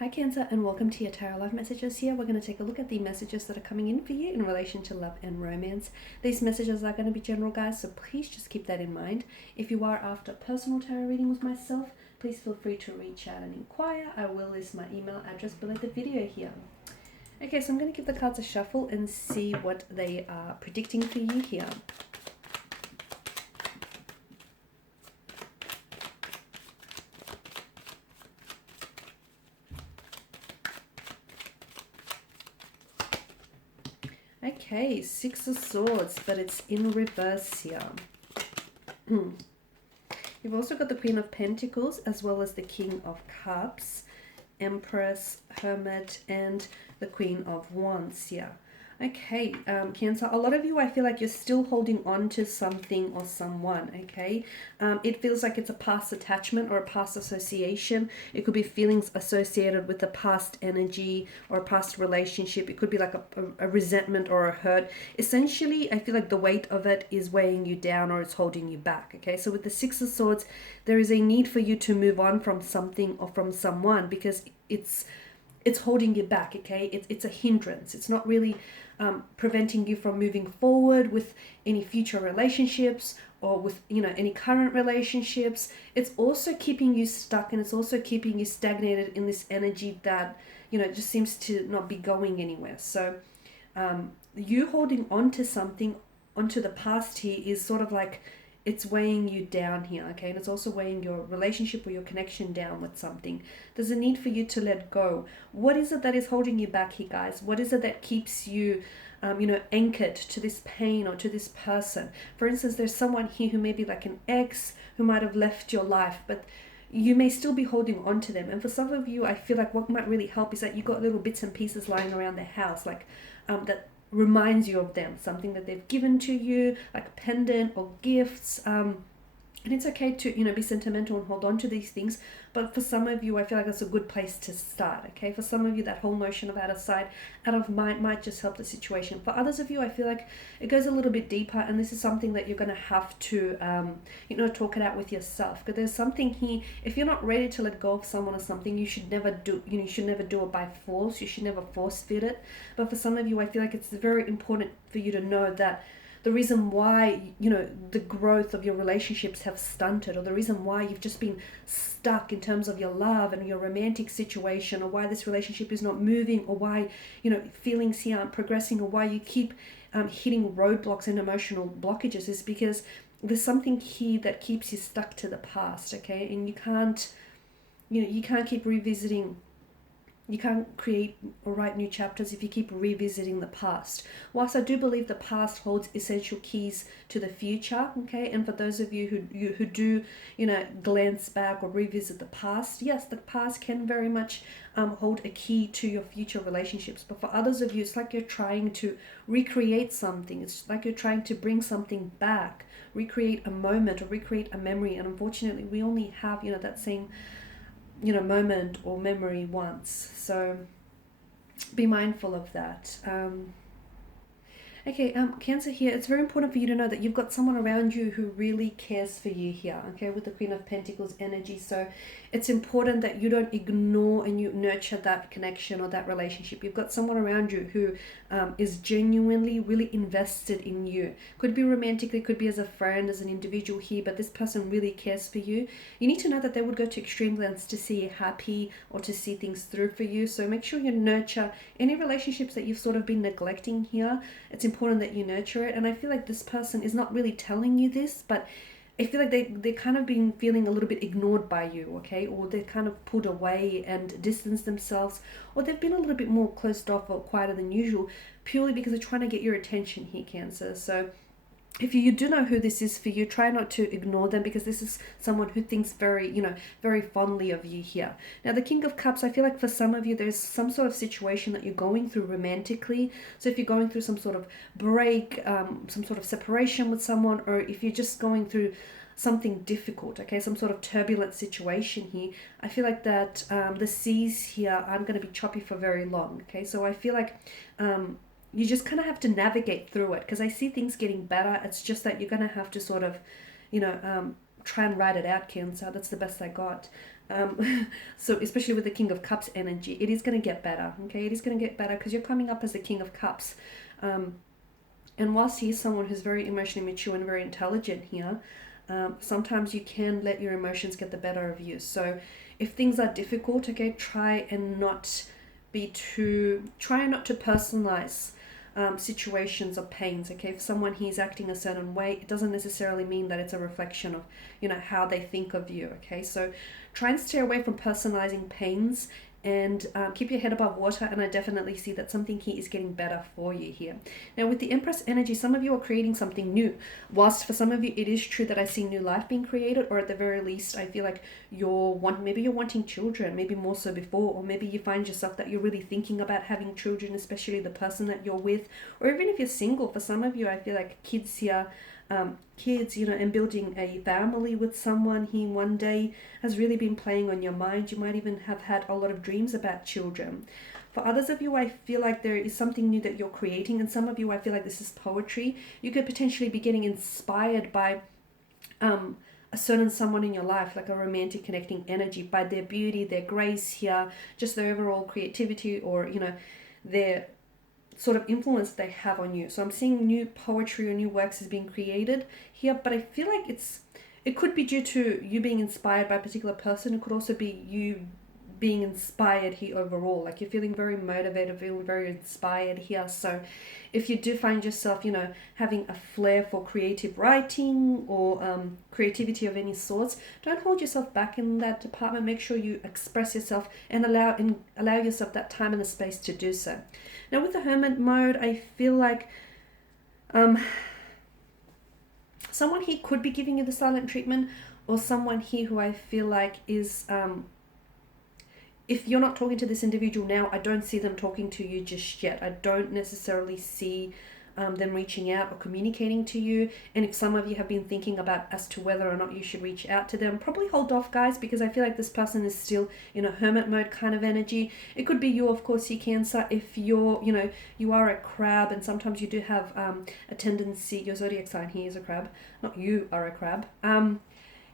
Hi Cancer, and welcome to your Tarot Love Messages. Here we're going to take a look at the messages that are coming in for you in relation to love and romance. These messages are going to be general, guys, so please just keep that in mind. If you are after personal tarot reading with myself, please feel free to reach out and inquire. I will list my email address below the video here. Okay, so I'm going to give the cards a shuffle and see what they are predicting for you here. Okay, Six of Swords, but it's in reverse here. You've also got the Queen of Pentacles as well as the King of Cups, Empress, Hermit, and the Queen of Wands here. Okay, Cancer, a lot of you, I feel like you're still holding on to something or someone, okay? It feels like it's a past attachment or a past association. It could be feelings associated with the past energy or a past relationship. It could be like a resentment or a hurt. Essentially, I feel like the weight of it is weighing you down or it's holding you back, okay? So with the Six of Swords, there is a need for you to move on from something or from someone because it's holding you back, okay? It's a hindrance. It's not really preventing you from moving forward with any future relationships or with, any current relationships. It's also keeping you stuck, and it's also keeping you stagnated in this energy that, just seems to not be going anywhere. So you holding on to something, onto the past here, is sort of like it's weighing you down here, okay? And it's also weighing your relationship or your connection down with something. There's a need for you to let go. What is it that is holding you back here, guys? What is it that keeps you, anchored to this pain or to this person? For instance, there's someone here who may be like an ex who might have left your life, but you may still be holding on to them. And for some of you, I feel like what might really help is that you got little bits and pieces lying around the house, like that reminds you of them, something that they've given to you, like a pendant or gifts. And it's okay to, be sentimental and hold on to these things. But for some of you, I feel like that's a good place to start, okay? For some of you, that whole notion of out of sight, out of mind might just help the situation. For others of you, I feel like it goes a little bit deeper, and this is something that you're going to have to, talk it out with yourself. Because there's something here, if you're not ready to let go of someone or something, you should never do, you should never do it by force. You should never force fit it. But for some of you, I feel like it's very important for you to know that the reason why, the growth of your relationships have stunted, or the reason why you've just been stuck in terms of your love and your romantic situation, or why this relationship is not moving, or why, feelings here aren't progressing, or why you keep hitting roadblocks and emotional blockages, is because there's something here that keeps you stuck to the past, okay? And you can't keep revisiting. You can't create or write new chapters if you keep revisiting the past. Whilst I do believe the past holds essential keys to the future, okay, and for those of you who do, glance back or revisit the past, yes, the past can very much hold a key to your future relationships. But for others of you, it's like you're trying to recreate something. It's like you're trying to bring something back, recreate a moment or recreate a memory. And unfortunately, we only have, that same moment or memory once. So be mindful of that. Okay, Cancer here, it's very important for you to know that you've got someone around you who really cares for you here, okay, with the Queen of Pentacles energy. So it's important that you don't ignore and you nurture that connection or that relationship. You've got someone around you who is genuinely really invested in you. Could be romantically, could be as a friend, as an individual here, but this person really cares for you. You need to know that they would go to extreme lengths to see you happy or to see things through for you. So make sure you nurture any relationships that you've sort of been neglecting here. It's important that you nurture it. And I feel like this person is not really telling you this, but I feel like they kind of been feeling a little bit ignored by you, okay? Or they're kind of pulled away and distanced themselves, or they've been a little bit more closed off or quieter than usual, purely because they're trying to get your attention here, Cancer. So if you do know who this is for you, try not to ignore them, because this is someone who thinks very, very fondly of you here. Now, the King of Cups, I feel like for some of you, there's some sort of situation that you're going through romantically. So if you're going through some sort of break, some sort of separation with someone, or if you're just going through something difficult, okay, some sort of turbulent situation here, I feel like that the seas here aren't going to be choppy for very long, okay? So I feel like you just kind of have to navigate through it, because I see things getting better. It's just that you're going to have to sort of, try and ride it out, Cancer. That's the best I got. So especially with the King of Cups energy, it is going to get better. Okay, it is going to get better because you're coming up as the King of Cups. And whilst he's someone who's very emotionally mature and very intelligent here, sometimes you can let your emotions get the better of you. So if things are difficult, okay, try not to personalize situations or pains. Okay, if someone he's acting a certain way, it doesn't necessarily mean that it's a reflection of, you know, how they think of you. Okay, so try and stay away from personalizing pains, and keep your head above water. And I definitely see that something here is getting better for you here. Now with the Empress energy, some of you are creating something new, whilst for some of you it is true that I see new life being created, or at the very least I feel like maybe you're wanting children, maybe more so before, or maybe you find yourself that you're really thinking about having children, especially the person that you're with, or even if you're single. For some of you, I feel like kids here, you know, and building a family with someone here one day has really been playing on your mind. You might even have had a lot of dreams about children. For others of you, I feel like there is something new that you're creating, and some of you, I feel like this is poetry. You could potentially be getting inspired by a certain someone in your life, like a romantic connecting energy, by their beauty, their grace here, just their overall creativity, or, you know, their sort of influence they have on you. So I'm seeing new poetry or new works is being created here, but I feel like it could be due to you being inspired by a particular person. It could also be you being inspired here overall, like you're feeling very motivated, feeling very inspired here. So if you do find yourself, you know, having a flair for creative writing or creativity of any sorts, don't hold yourself back in that department. Make sure you express yourself and allow yourself that time and the space to do so. Now with the Hermit mode, I feel like someone here could be giving you the silent treatment, or someone here who I feel like is if you're not talking to this individual now, I don't see them talking to you just yet. I don't necessarily see them reaching out or communicating to you. And if some of you have been thinking about as to whether or not you should reach out to them, probably hold off, guys, because I feel like this person is still in a hermit mode kind of energy. It could be you, of course, you Cancer. If you're, you know, you are a crab, and sometimes you do have a tendency, your zodiac sign here is a crab, not you are a crab.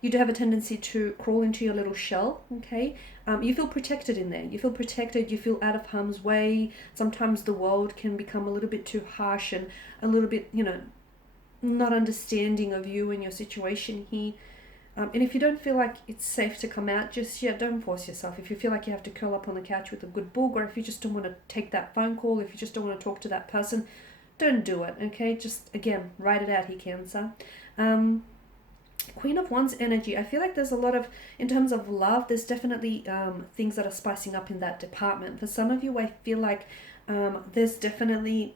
You do have a tendency to crawl into your little shell, okay? You feel protected in there. You feel protected, you feel out of harm's way. Sometimes the world can become a little bit too harsh and a little bit, you know, not understanding of you and your situation here. And if you don't feel like it's safe to come out just yet, don't force yourself. If you feel like you have to curl up on the couch with a good book, or if you just don't want to take that phone call, if you just don't want to talk to that person, don't do it, okay? Just, again, write it out here, Cancer. Queen of Wands energy, I feel like there's a lot of, in terms of love, there's definitely things that are spicing up in that department. For some of you, I feel like there's definitely,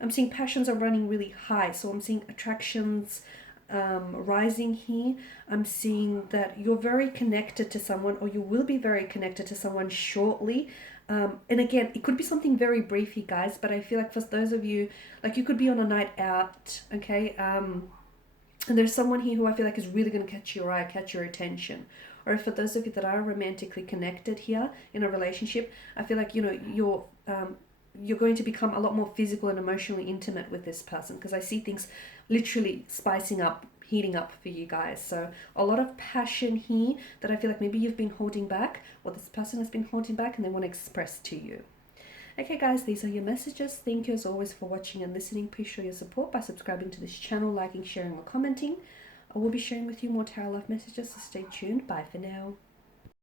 I'm seeing passions are running really high. So I'm seeing attractions rising here. I'm seeing that you're very connected to someone, or you will be very connected to someone shortly. And again, it could be something very brief, you guys, but I feel like for those of you, like you could be on a night out, okay? And there's someone here who I feel like is really going to catch your eye, catch your attention. Or for those of you that are romantically connected here in a relationship, I feel like, you know, you're going to become a lot more physical and emotionally intimate with this person, because I see things literally spicing up, heating up for you guys. So a lot of passion here that I feel like maybe you've been holding back, or this person has been holding back, and they want to express to you. Okay guys, these are your messages. Thank you as always for watching and listening. Please show your support by subscribing to this channel, liking, sharing or commenting. I will be sharing with you more tarot love messages, so stay tuned. Bye for now.